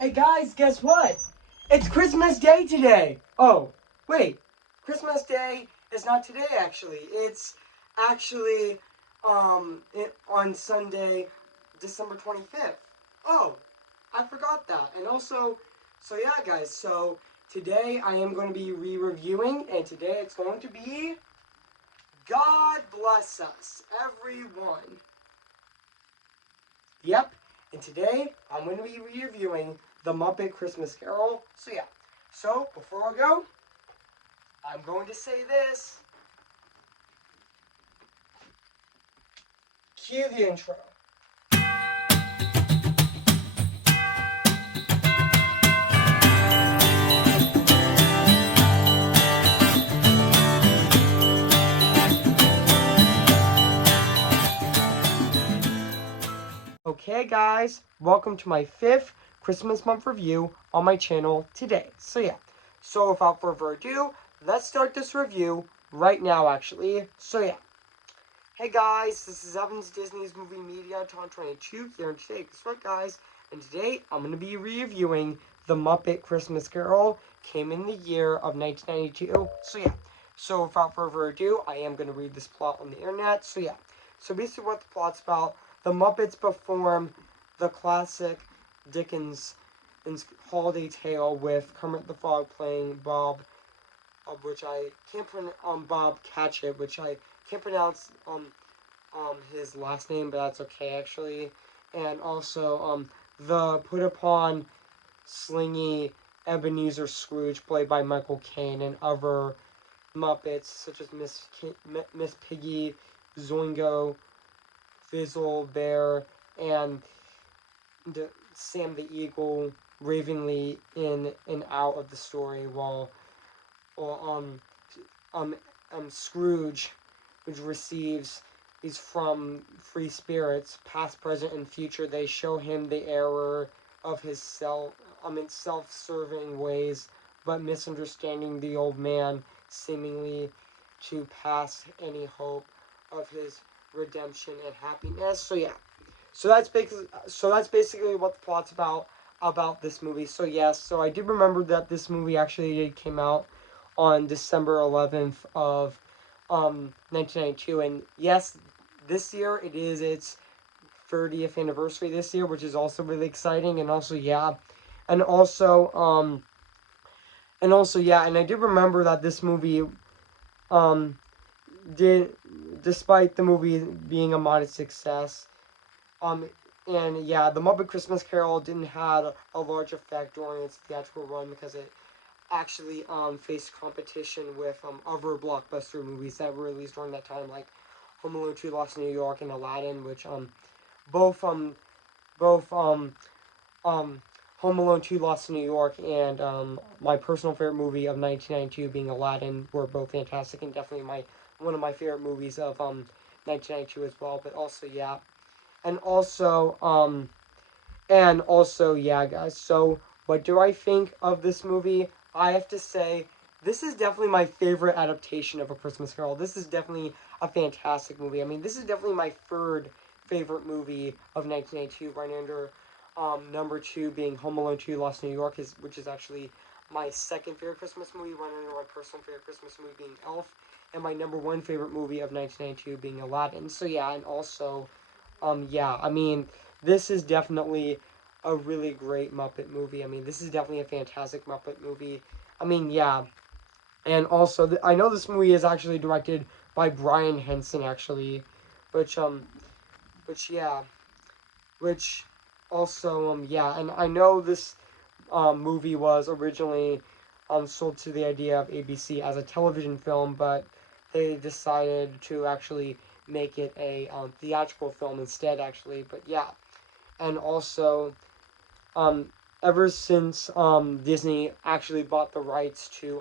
Hey guys, guess what? It's Christmas Day today! Oh, wait. Christmas Day is not today actually. It's actually on Sunday, December 25th. Oh, I forgot that. And also, so yeah guys, so today I am going to be re-reviewing, and today it's going to be God Bless Us, Everyone. Yep, and today I'm going to be reviewing the Muppet Christmas Carol. So yeah, so before I go, I'm going to say this. Cue the intro. Okay guys, welcome to my 5th Christmas month review on my channel today. So yeah, so without further ado, let's start this review right now actually. So yeah. Hey guys, this is Evan's Disney's Movie Media 2022 here, and today, guess what guys? And today, I'm going to be reviewing The Muppet Christmas Carol, came in the year of 1992. So yeah, so without further ado, I am going to read this plot on the internet. So yeah, so basically what the plot's about, the Muppets perform the classic Dickens holiday tale with Kermit the Frog playing Bob, which I can't pronounce, Bob Cratchit, which I can't pronounce his last name, but that's okay actually. And also the put upon slingy Ebenezer Scrooge, played by Michael Caine, and other Muppets such as Miss Piggy, Zoingo, Fizzle Bear, and Sam the Eagle ravingly in and out of the story, while Scrooge, which receives is from free spirits, past, present, and future. They show him the error of his self-serving ways, but misunderstanding the old man, seemingly to pass any hope of his redemption and happiness. So yeah, so that's basically what the plot's about this movie. So yes, so I do remember that this movie actually came out on December 11th of 1992, and yes, this year it is its 30th anniversary this year, which is also really exciting. And also yeah, and also yeah, and I do remember that this movie um did, despite the movie being a modest success, um and yeah, the Muppet Christmas Carol didn't have a large effect during its theatrical run because it actually faced competition with other blockbuster movies that were released during that time, like Home Alone 2: Lost in New York and Aladdin, which both both Home Alone 2: Lost in New York and my personal favorite movie of 1992 being Aladdin were both fantastic, and definitely one of my favorite movies of 1992 as well. But also yeah, and also yeah, guys. So, what do I think of this movie? I have to say, this is definitely my favorite adaptation of A Christmas Carol. This is definitely a fantastic movie. I mean, this is definitely my third favorite movie of 1992, right under number 2 being Home Alone 2: Lost in New York, which is actually my second favorite Christmas movie, right under my personal favorite Christmas movie being Elf, and my number 1 favorite movie of 1992 being Aladdin. So yeah, and also yeah, I mean, this is definitely a really great Muppet movie. I mean, this is definitely a fantastic Muppet movie. I mean, yeah. And also, I know this movie is actually directed by Brian Henson, actually, which, yeah, which also, yeah, and I know this, movie was originally, sold to the idea of ABC as a television film, but they decided to actually make it a, theatrical film instead, actually, but yeah. And also, um, ever since Disney actually bought the rights to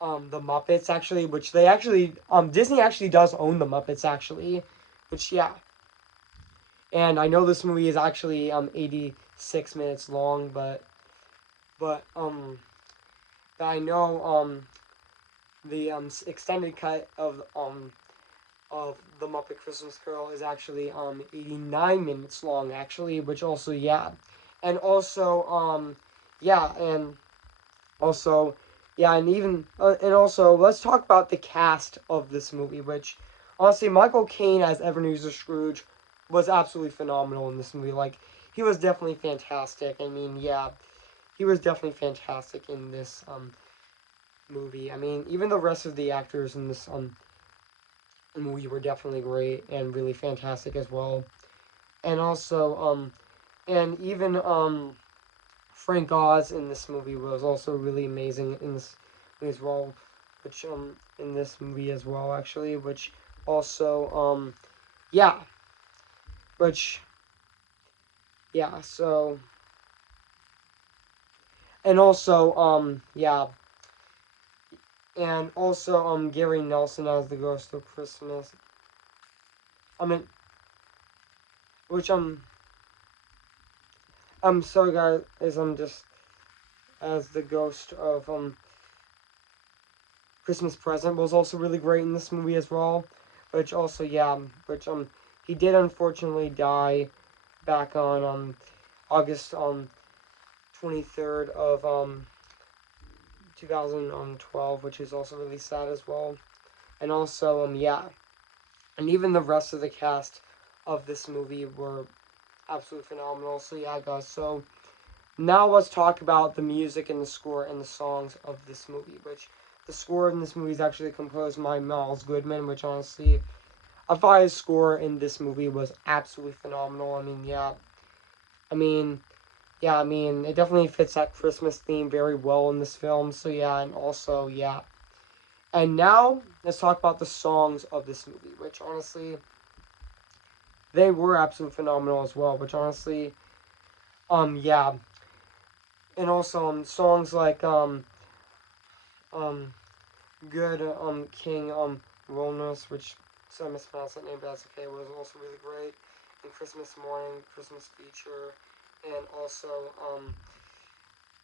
the Muppets, actually, which they actually Disney actually does own the Muppets, actually, which yeah. And I know this movie is actually 86 minutes long, but but I know the extended cut of the Muppet Christmas Carol is actually 89 minutes long, actually, which also yeah. And also, yeah, and also, yeah, and even and also, let's talk about the cast of this movie. Which, honestly, Michael Caine as Ebenezer Scrooge was absolutely phenomenal in this movie. Like, he was definitely fantastic. I mean, yeah, he was definitely fantastic in this movie. I mean, even the rest of the actors in this movie were definitely great and really fantastic as well. And also, and even Frank Oz in this movie was also really amazing in this movie as well, which in this movie as well actually, which also yeah, which yeah, so and also yeah, and also Gary Nelson as the Ghost of Christmas. I mean, which I'm sorry guys, is I'm just as the ghost of Christmas Present was also really great in this movie as well. Which also yeah, which he did unfortunately die back on August 23rd of 2012, which is also really sad as well. And also yeah, and even the rest of the cast of this movie were absolutely phenomenal. So yeah, guys. So now let's talk about the music and the score and the songs of this movie. Which the score in this movie is actually composed by Miles Goodman, which honestly I thought his score in this movie was absolutely phenomenal. I mean, yeah, I mean, yeah, I mean, it definitely fits that Christmas theme very well in this film. So yeah, and also yeah, and now let's talk about the songs of this movie, which honestly they were absolutely phenomenal as well. Which honestly, yeah, and also songs like um good King Wellness, which so I mispronounced that name, but that's okay. Was also really great. And Christmas Morning, Christmas Feature,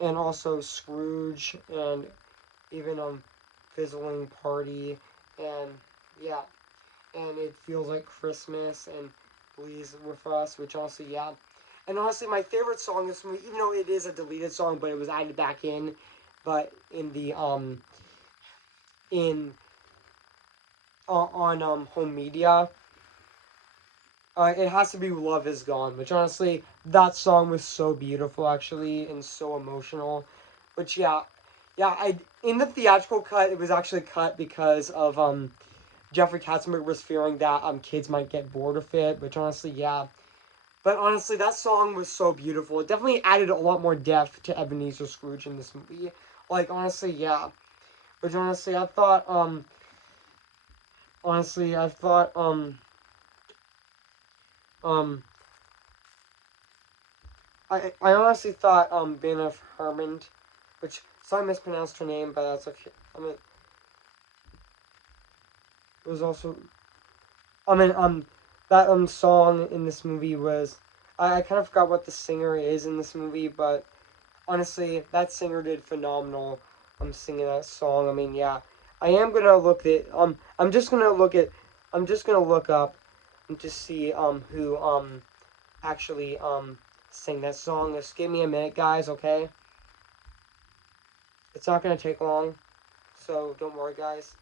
and also Scrooge, and even Fizzling Party, and yeah, and it feels like Christmas and Please with Us, which also yeah, and honestly my favorite song in this movie, even though it is a deleted song, but it was added back in, but in the in on home media. It has to be "Love Is Gone," which honestly, that song was so beautiful, actually, and so emotional. Which yeah, yeah, I in the theatrical cut, it was actually cut because of Jeffrey Katzenberg was fearing that kids might get bored of it. Which honestly, yeah, but honestly, that song was so beautiful. It definitely added a lot more depth to Ebenezer Scrooge in this movie. Like honestly, yeah. Which honestly, I thought honestly, I thought um I honestly thought Bana Herman, which so I mispronounced her name, but that's okay. I mean, it was also I mean that song in this movie was I kind of forgot what the singer is in this movie, but honestly that singer did phenomenal. I'm singing that song. I mean, yeah, I am gonna look at I'm just gonna look up and just see who actually sing that song. Just give me a minute, guys. Okay, it's not gonna take long. So don't worry, guys.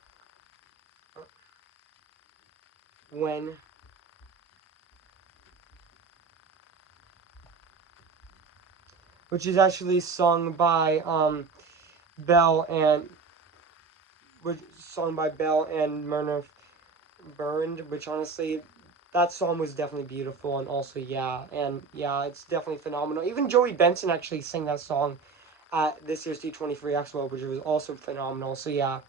When, which is actually sung by Bell and which sung by Bell and Myrna Burned. Which honestly, that song was definitely beautiful, and also yeah, and yeah, it's definitely phenomenal. Even Joey Benson actually sang that song at this year's D23 Expo, which was also phenomenal. So yeah.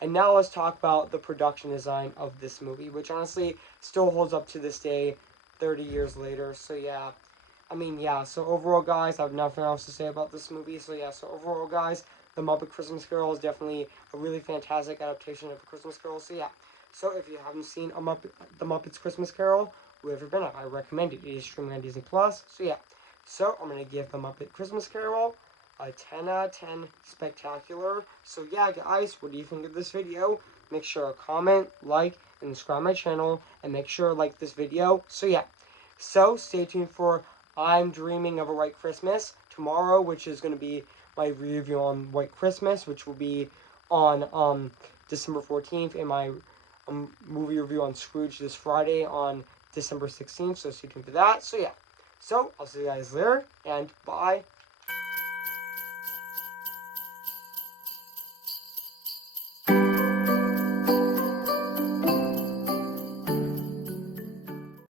And now let's talk about the production design of this movie, which honestly still holds up to this day, 30 years later. So yeah, I mean, yeah, so overall, guys, I have nothing else to say about this movie. So, yeah, so overall, guys, The Muppet Christmas Carol is definitely a really fantastic adaptation of A Christmas Carol. So, yeah, so if you haven't seen The Muppet's Christmas Carol, whoever been, I recommend it. It is streaming on Disney Plus. So, yeah, so I'm going to give The Muppet Christmas Carol a 10 out of 10 spectacular. So, yeah, guys, what do you think of this video? Make sure to comment, like, and subscribe my channel, and make sure to like this video. So, yeah, so stay tuned for I'm dreaming of a White Christmas tomorrow, which is going to be my review on White Christmas, which will be on December 14th, and my movie review on Scrooge this Friday on December 16th. So stay tuned for that. So yeah, so I'll see you guys there, and bye.